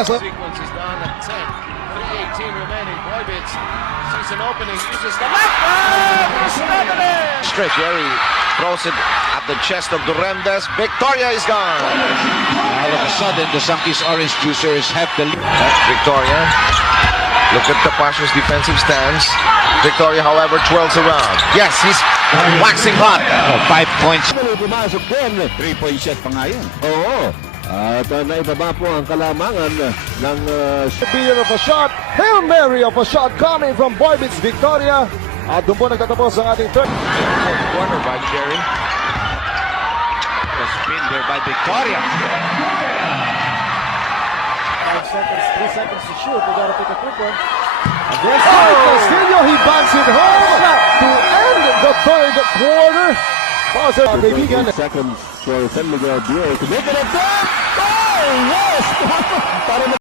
Sequence is down at 10. 3:18 remaining. Boybits sees an opening, uses the left. Straight. Jerry throws it at the chest of Duremdes. Victoria is gone. All of a sudden, the Sankey's Orange Juicers have the lead. Victoria. Look at the Pasha's defensive stance. Victoria, however, twirls around. Yes, he's waxing hot. 5 points. Pumasok din. 3-point shot pa nga yun. Oo. At naibaba po ang kalamangan ng Billion of a shot, Hail Mary of a shot coming from Boybits Victoria. At doon po nagtatapos ang ating third. Corner by Jerry. The spin there by Victoria. 5 seconds, 3 seconds to shoot. We gotta take a quick one. Against Castillo, he banks it home to end the third quarter. Pause it, kaibigan. seconds for San Miguel Bureau to make it a third. Oh, yes! Para